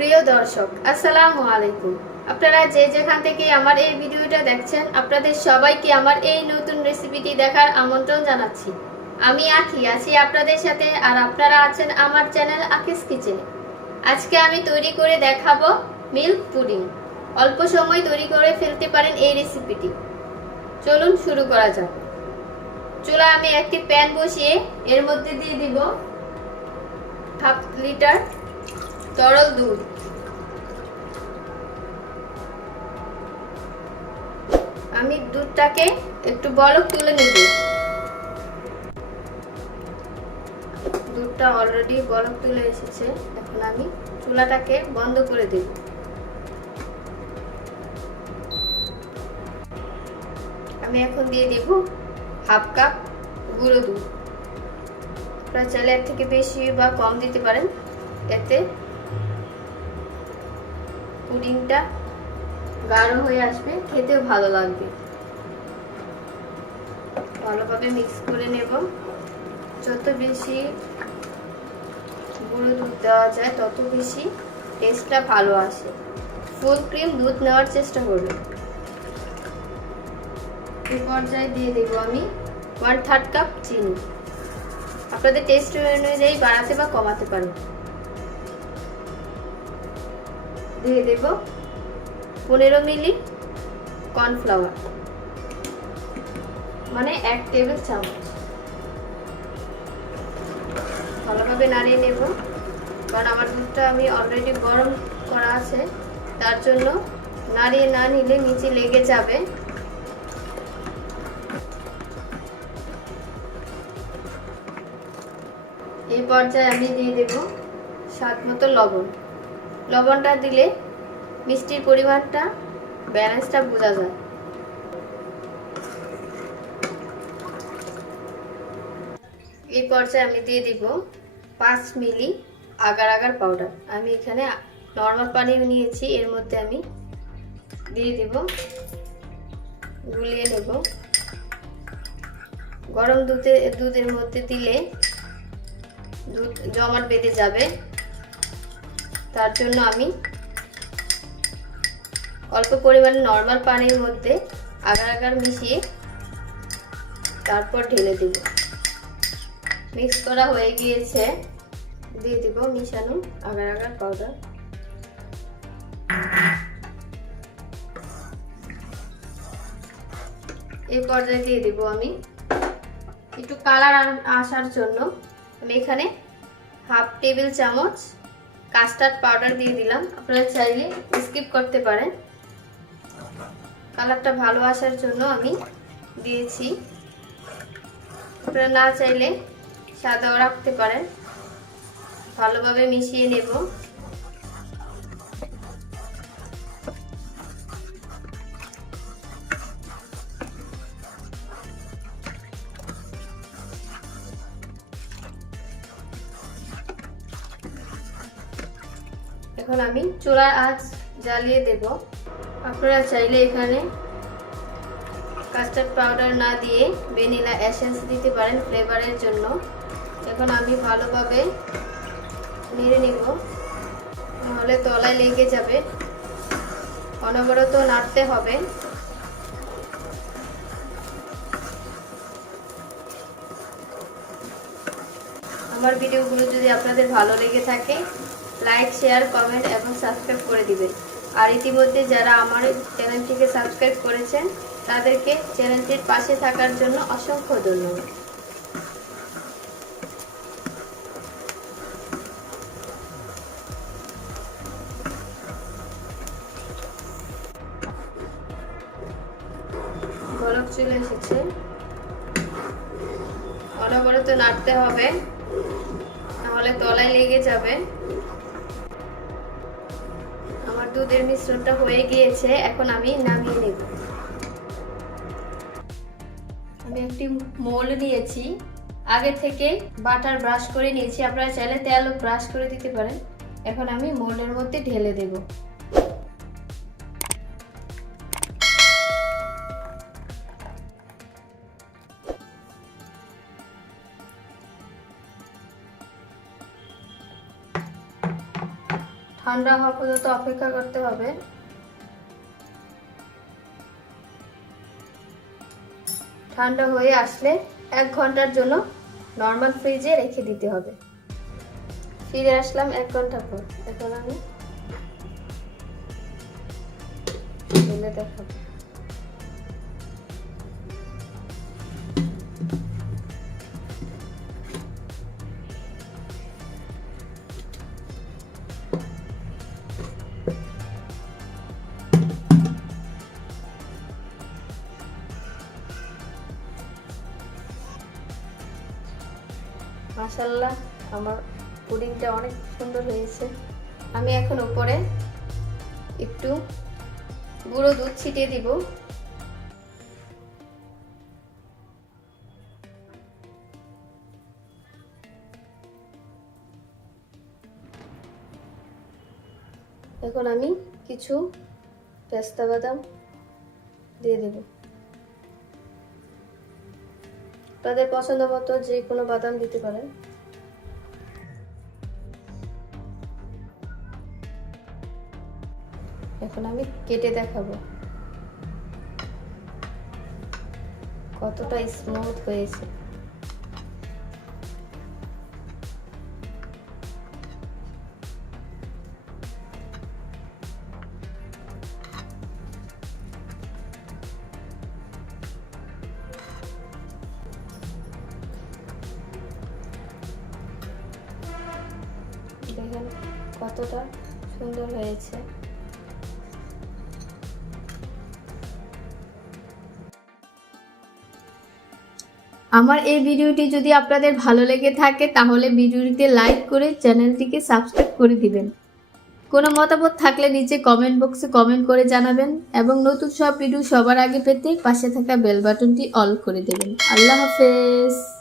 প্রিয় দর্শক, আসসালামু আলাইকুম। আপনারা যে যেখান থেকে আমার এই ভিডিওটা দেখছেন, আপনাদের সবাইকে আমার এই নতুন রেসিপিটি দেখার আমন্ত্রণ জানাচ্ছি। আমি আখি, আছি আপনাদের সাথে আর আপনারা আছেন আমার চ্যানেল আকিস কিচেনে। আজকে আমি তৈরি করে দেখাবো মিল্ক পুডিং। অল্প সময় তৈরি করে ফেলতে পারেন এই রেসিপিটি। চলুন শুরু করা যাক। চুলা আমি একটি প্যান বসিয়ে এর মধ্যে দিয়ে দিব হাফ লিটার তরল দুধ। আমি দুধটাকে একটু বরফ তুলে নেব। দুধটা অলরেডি বরফ তুলে এসেছে। এখন আমি চুলাটাকে বন্ধ করে দেব। আমি এখন দিয়ে দেব হাফ কাপ গুঁড়ো দুধ। আপনারা চাইলে এর থেকে বেশি বা কম দিতে পারেন। এতে পুডিংটা গাঢ় হয়ে আসবে খেতেও ভালো লাগবে। ভালোভাবে মিক্স করে নেব। যত বেশি গুঁড়ো দুধ দেওয়া যায়, তত বেশি টেস্টটা ভালো আসে। ফুল ক্রিম দুধ নেওয়ার চেষ্টা করবেন এই পর্যায়ে দিয়ে দেবো আমি ওয়ান থার্ড কাপ চিনি। আপনাদের টেস্ট অনুযায়ী বাড়াতে বা কমাতে পারেন দিয়ে দেব পনেরো মিলি কর্নফ্লাওয়ার মানে এক টেবিল চামচ। ভালোভাবে নাড়িয়ে নেব, কারণ আমার দুধটা আমি অলরেডি গরম করা আছে, তার জন্য নাড়িয়ে না নিলে নিচে লেগে যাবে। এই পর্যায়ে আমি দিয়ে দেব স্বাদ মতো লবণ। লবণটা দিলে মিষ্টির পরিমাণটা ব্যালেন্সটা বোঝা যায়। এই পর্যায়ে আমি দিয়ে দিব পাঁচ মিলি আগার আগার পাউডার আমি এখানে নর্মাল পানি নিয়েছি, এর মধ্যে আমি দিয়ে দিব, গুলিয়ে নেব। গরম দুধে দুধের মধ্যে দিলে দুধ জমাট বেঁধে যাবে। তার জন্য আমি অল্প পরিমাণে নর্মাল পানির মধ্যে আগার আগার মিশিয়ে তারপর ঢেলে দেব। মিক্স করা হয়ে গিয়েছে। দিয়ে দেব মিশানো আগার আগার পাউডার এই পর্যায়ে দিয়ে দেব আমি একটু কালার আসার জন্য। আমি এখানে হাফ টেবিল চামচ কাস্টার্ড পাউডার দিয়ে দিলাম। আপনারা চাইলে স্কিপ করতে পারেন। কালারটা ভালো আসার জন্য আমি দিয়েছি। আপনারা না চাইলে সাদাও রাখতে পারেন। ভালোভাবে মিশিয়ে নেব। এখন আমি চুলার আঁচ জ্বালিয়ে দেব। আপনারা চাইলে এখানে কাস্টার্ড পাউডার না দিয়ে ভ্যানিলা এসেন্স দিতে পারেন ফ্লেভারের জন্য। এখন আমি ভালোভাবে নেড়ে নেব। নাহলে তলায় লেগে যাবে। অনবরত নাড়তে হবে। আমার ভিডিওগুলো যদি আপনাদের ভালো লেগে থাকে লাইক শেয়ার কমেন্ট এবং সাবস্ক্রাইব করে দিবেন আর ইতিমধ্যে যারা আমার চ্যানেলটিকে সাবস্ক্রাইব করেছেন, তাদেরকে চ্যানেলটির পাশে থাকার জন্য অসংখ্য ধন্যবাদ। বরফ চলে এসেছে। অনবরত নাড়তে হবে, নাহলে তলায় লেগে যাবে। দুধের মিশ্রণটা হয়ে গিয়েছে, এখন আমি নামিয়ে নেব। আমি একটি মোল নিয়েছি। আগে থেকে বাটার ব্রাশ করে নিয়েছি, আপনারা চাইলে তেলও ব্রাশ করে দিতে পারেন। এখন আমি মোল্ডের মধ্যে ঢেলে দেব। ঠান্ডা হওয়া পর্যন্ত অপেক্ষা করতে হবে। ঠান্ডা হয়ে আসলে এক ঘণ্টার জন্য নর্মাল ফ্রিজে রেখে দিতে হবে। ফিরে আসলাম এক ঘণ্টা পর। এখন আমি। দেখাবো। মাশাল্লাহ আমার পুডিংটা অনেক সুন্দর হয়েছে। আমি এখন উপরে একটু গুঁড়ো দুধ ছিটিয়ে দিব। এখন আমি কিছু পেস্তা বাদাম দিয়ে দেব। তাদের পছন্দ মতো যে কোনো বাদাম দিতে পারেন। এখন আমি কেটে দেখাবো। কতটা স্মুথ হয়েছে। দেখেন কতটা সুন্দর হয়েছে। আমার এই ভিডিওটি যদি আপনাদের ভালো লেগে থাকে, তাহলে ভিডিওটিতে লাইক করে চ্যানেলটিকে সাবস্ক্রাইব করে দিবেন। কোনো মতামত থাকলে নিচে কমেন্ট বক্সে কমেন্ট করে জানাবেন এবং নতুন সব ভিডিও সবার আগে পেতে পাশে থাকা বেল বাটনটি অল করে দেবেন। আল্লাহ হাফেজ।